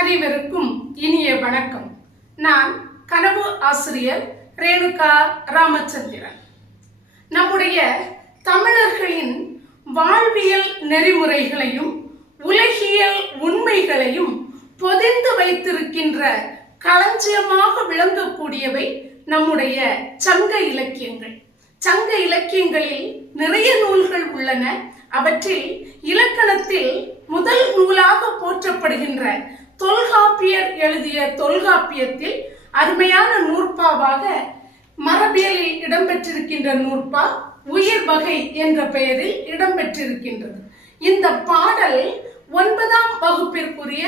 அனைவருக்கும் இனிய வணக்கம். நான் கனவு ஆசிரியர் ரேணுகா ராமச்சந்திரன். நம்முடைய தமிழர்களின் வாழ்வியல் நெறிமுறைகளையும் உலகியல் உண்மைகளையும் பொதிந்து வைத்திருக்கின்ற களஞ்சியமாக விளங்கக்கூடியவை நம்முடைய சங்க இலக்கியங்கள். சங்க இலக்கியங்களில் நிறைய நூல்கள் உள்ளன. அவற்றில் இலக்கணத்தில் முதல் நூலாக போற்றப்படுகின்ற தொல்காப்பியர் எழுதிய தொல்காப்பியத்தில் அருமையான நூற்பாவாக மரபியலில் இடம்பெற்றிருக்கின்ற நூற்பா உயிர் வகை என்ற பெயரில் இடம்பெற்றிருக்கின்றது. இந்த பாடல் ஒன்பதாம் வகுப்பிற்குரிய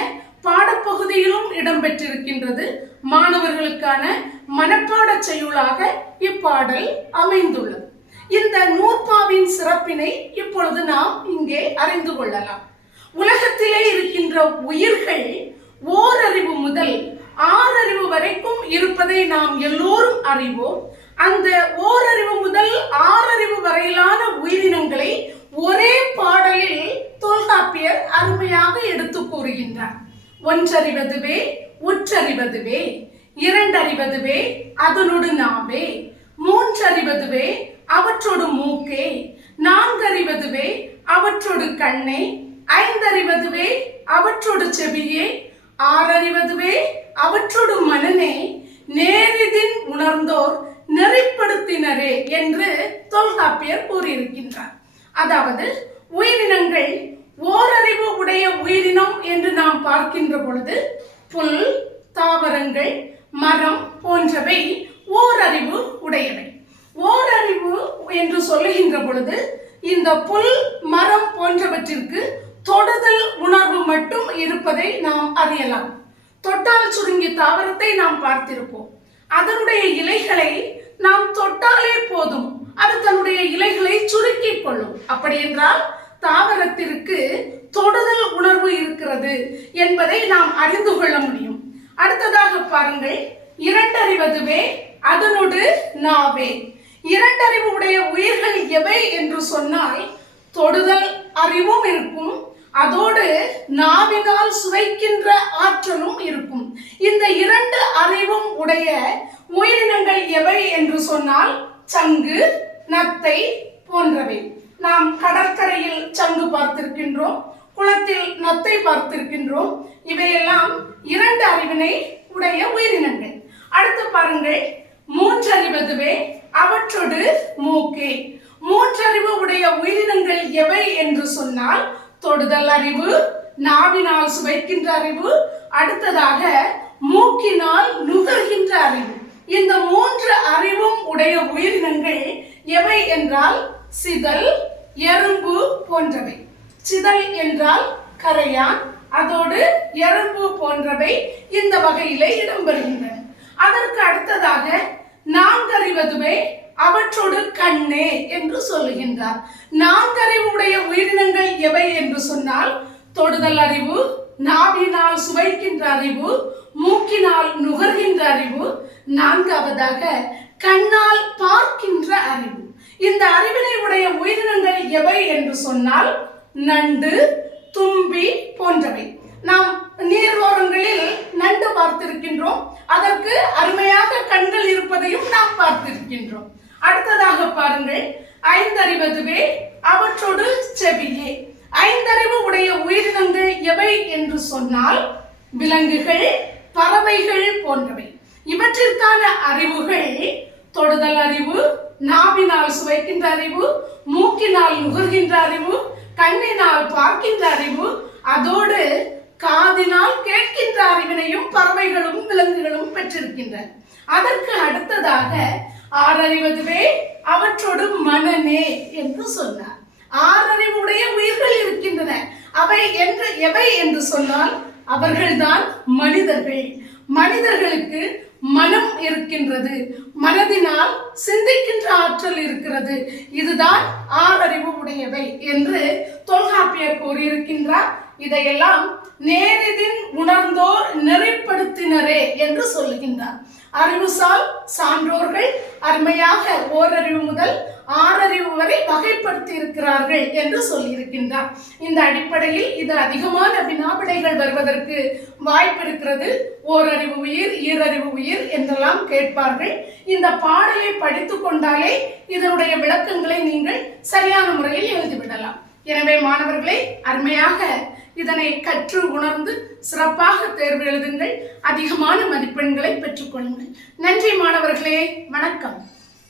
பாடப்பகுதியிலும் இடம்பெற்றிருக்கின்றது. மாணவர்களுக்கான மனப்பாடச் செய்யுளாக இப்பாடல் அமைந்துள்ளது. இந்த நூற்பாவின் சிறப்பினை இப்பொழுது நாம் இங்கே அறிந்து கொள்ளலாம். உலகத்திலே இருக்கின்ற உயிர்கள் ஓரறிவு முதல் ஆறறிவு வரைக்கும் இருப்பதை நாம் எல்லோரும் அறிவோம். அந்த ஓரறிவு முதல் ஆறறிவு வரையிலான உயிரினங்களை ஒரே பாடலில் தொல்காப்பியர் அருமையாக எடுத்து கூறுகின்றார். ஒன்றறிவதுவே உற்றறிவதுவே இரண்டறிவதுவே அதனோடு நாவே மூன்றறிவதுவே அவற்றோடு மூக்கே. நான்கறிவதுவே அவற்றோடு கண்ணே. ஐந்தறிவதுவே அவற்றோடு செவியே. ஆறறிவதுவே அவற்றோடு மனனே நேரிதின் உணர்ந்தோர் நெறிப்படுத்தினரே என்று தொல்காப்பியர் கூறியிருக்கின்றார். அதாவது உயிரினங்கள் ஓரறிவு உடைய உயிரினம் என்று நாம் பார்க்கின்ற பொழுது புல் தாவரங்கள் மரம் போன்றவை ஓரறிவு உடையவை. ஓரறிவு என்று சொல்லுகின்ற பொழுது இந்த புல் மரம் போன்றவற்றிற்கு தொடுதல் உணர்வு மட்டும் என்பதை நாம் அறியலாம். தொட்டால் சுருங்கிய தாவரத்தை நாம் பார்த்திருப்போம். அதனுடைய இலைகளை நாம் தொட்டாலே போதும். அது தன்னுடைய இலைகளை சுருக்கிக் கொள்ளும். அப்படி என்றால் தாவரத்திற்கு தொடுதல் உணர்வு இருக்கிறது என்பதை நாம் அறிந்து கொள்ள முடியும். அடுத்ததாக பாருங்கள். இரண்டறிவதுவே அதனோடு நாவே. இரண்டறிவு உடைய உயிர்கள் எவை என்று சொன்னால் தொடுதல் அறிவும் இருக்கும் அதோடு நாவினால் சுவைக்கின்ற ஆற்றலும் இருக்கும். இந்த இரண்டு அறிவும் உடைய உயிரினங்கள் எவை என்று சொன்னால் சங்கு நத்தை போன்றவை. நாம் கடற்கரையில் சங்கு பார்த்திருக்கின்றோம் குளத்தில் நத்தை பார்த்திருக்கின்றோம். இவையெல்லாம் இரண்டு அறிவினை உடைய உயிரினங்கள். அடுத்து பாருங்கள் மூன்றறிவதுவே அவற்றோடு மூக்கே. மூன்றறிவு உடைய உயிரினங்கள் எவை என்று சொன்னால் தொடுதல் அறிவு நாவினால் சுவைக்கின்ற அறிவு அடுத்ததாக மூக்கினால் நுகர்கின்ற அறிவு. இந்த மூன்று அறிவும் உடைய உயிரினங்கள் எவை என்றால் சிதல் எறும்பு போன்றவை. சிதல் என்றால் கரையான் அதோடு எறும்பு போன்றவை இந்த வகையிலே இடம்பெறுகின்றன. அதற்கு அடுத்ததாக நான்கறிவதுவே அவற்றோடு கண்ணே என்று சொல்லுகின்றார். நான்கறிவுடைய உயிரினங்கள் எவை என்று சொன்னால் தொடுதல் அறிவு நாவினால் சுவைக்கின்ற அறிவு மூக்கினால் நுகர்கின்ற அறிவு நான்காவதாக கண்ணால் பார்க்கின்ற அறிவு. இந்த அறிவினை உடைய உயிரினங்கள் எவை என்று சொன்னால் நண்டு தும்பி போன்றவை. நாம் நீர்வோரங்களில் நண்டு பார்த்திருக்கின்றோம். அதற்கு அருமையாக கண்கள் இருப்பதையும் நாம் பார்த்திருக்கின்றோம். பாருங்கள். ஐந்தறிவதுவே அவற்றோடு செவியே. ஐந்தறிவு உடைய உயிரினங்கள் எவை என்று சொன்னால் விலங்குகள் பறவைகள் போன்றவை. இவற்றிற்கான அறிவுகள் தொடுதல் அறிவு நாவினால் சுவைக்கின்ற அறிவு மூக்கினால் நுகர்கின்ற அறிவு கண்ணினால் பார்க்கின்ற அறிவு அதோடு காதினால் கேட்கின்ற அறிவினையும் பறவைகளும் விலங்குகளும் பெற்றிருக்கின்றன. அதற்கு அடுத்ததாக ஆறறிவதுவே அவற்றோடு மனநே என்று சொன்னார். ஆறறிவுடைய உயிர்கள் இருக்கின்றன. அவை என்று எவை என்று சொன்னால் அவர்கள்தான் மனிதர்கள். மனிதர்களுக்கு மனம் இருக்கின்றது. மனதினால் சிந்திக்கின்ற ஆற்றல் இருக்கிறது. இதுதான் ஆறறிவு உடையவை என்று தொல்காப்பியர் கூறியிருக்கின்றார். இதையெல்லாம் நேரிதின் உணர்ந்தோர் நெறிப்படுத்தினரே என்று சொல்லுகின்றார். அறிவுசால் சான்றோர்கள் அருமையாக ஓரறிவு முதல் ஆறறிவு வரை வகைப்படுத்தி இருக்கிறார்கள் என்று சொல்லியிருக்கின்றார். இந்த அடிப்படையில் இது அதிகமான வினாவிடைகள் வருவதற்கு வாய்ப்பு இருக்கிறது ஓரறிவு உயிர் ஈரறிவு உயிர் என்றெல்லாம் கேட்பார்கள். இந்த பாடலை படித்து கொண்டாலே இதனுடைய விளக்கங்களை நீங்கள் சரியான முறையில் எழுதிவிடலாம். எனவே மாணவர்களை அருமையாக இதனை கற்று உணர்ந்து சிறப்பாக தேர்வு எழுதுங்கள். அதிகமான மதிப்பெண்களை பெற்றுக்கொள்ளுங்கள் நன்றி மாணவர்களே. வணக்கம்.